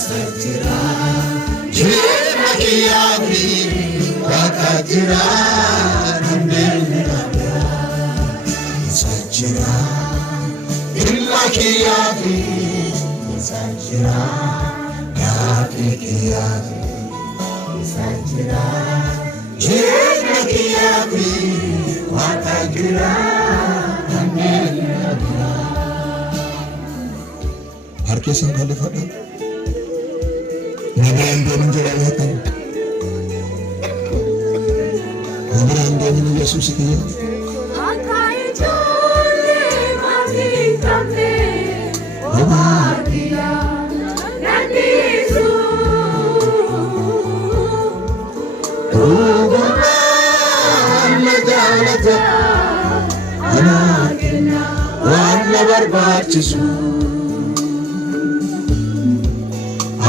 Sajira, Jira Kiyabi, Wakajira, Sajira, Illa Kiyabi, Sajira, Kafi Kiyabi, Sajira, Jira Kiyabi, Wakajira, Harke Sanghale Fada. Nagaan doon jawatan. Nagaan doon Yesus itu. Akai jole mati kame, obadia nanisu. Tuhan menjalata, anaknya warna berbacisu.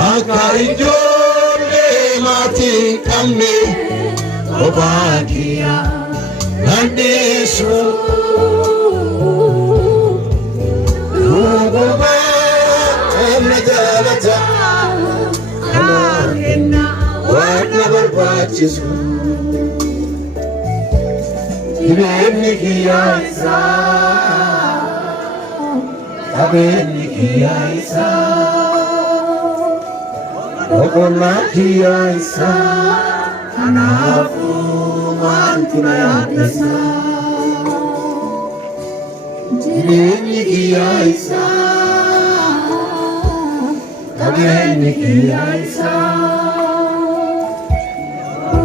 Akai jole mati kami, obadia nanisu. Tuhan menjalata, anaknya warna berbacisu. Ibni kiyaisa, abni kiyaisa, okona kiyaisa, anafu mantuna yadesa. Ibni kiyaisa, abni kiyaisa,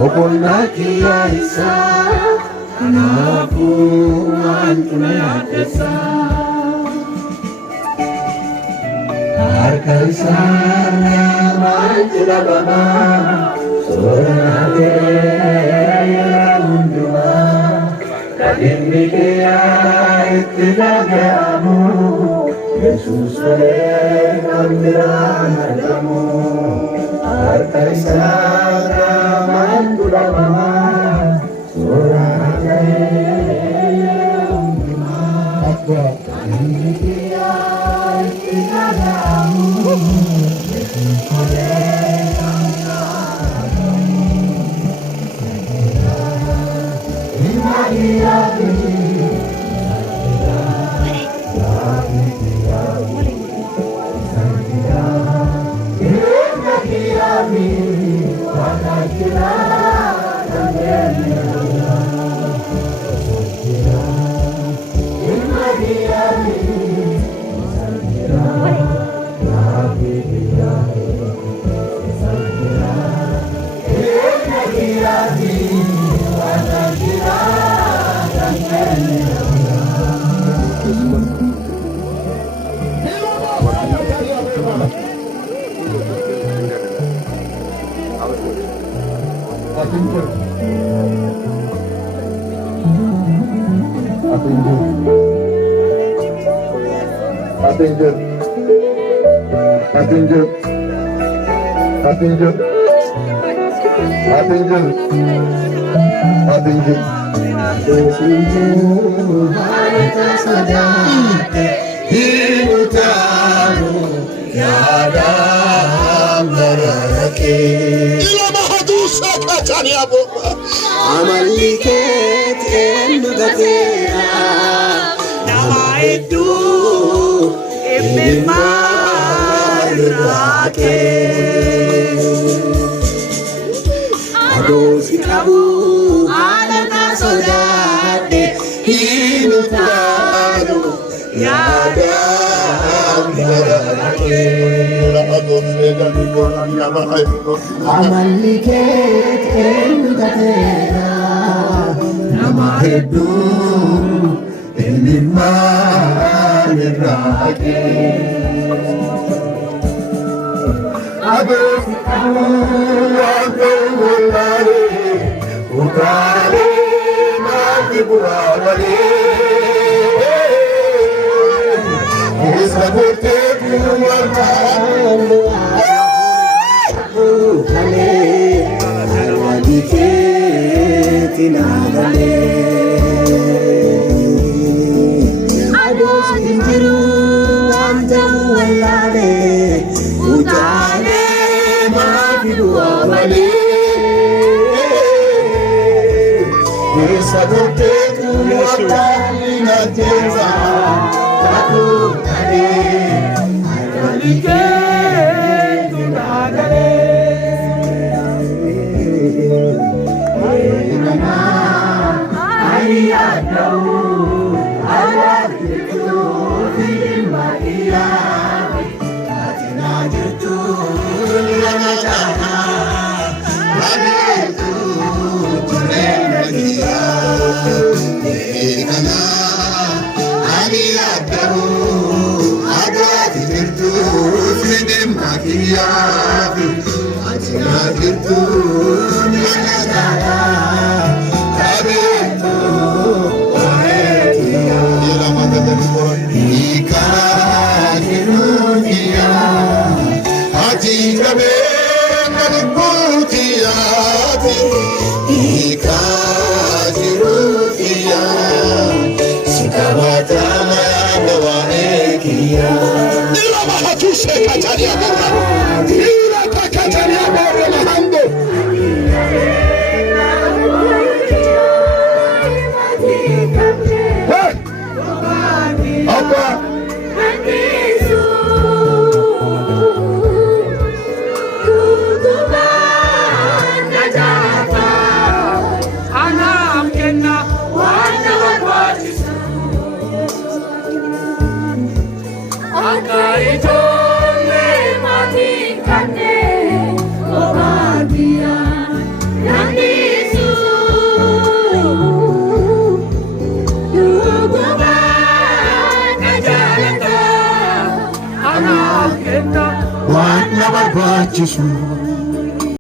okona kiyaisa. Anakku mantuna yadesa. Harkai sana mantuna baba, sorate unduma. Kadimike itidagamu, Yesus oleh kamiramu. Harkai sana mantuna baba. Amaliket endugatera nama itu imarake ados kabu alana sodade hinutaro yada Amaliket endugatera nama itu imarake ados kabu alana Utare mati burawale, isabute kumarmanu, kale alwadike tinagale, ados bintiru anjamu walale, utare Sabotetu wakali na tenza Kakutane Alike Tunagale Ayenana Ayadau Alakitu Filimaiya Atina Jirtu Yana Jana Abitu Tunenagiya Ekana Aliyadahu Adati Jirtu Filimaiya Atina Jirtu Yana Jana Abitu Tunenagiya Ila Madadani Ika Hirugiya Ati Kabe Kaliputiyati Ika Hirugiya Sikawatama Dawa Ekiya Ila Mahatushe Kataria Bora Ila Kataria Bora Mahando Apa Wana barbachisu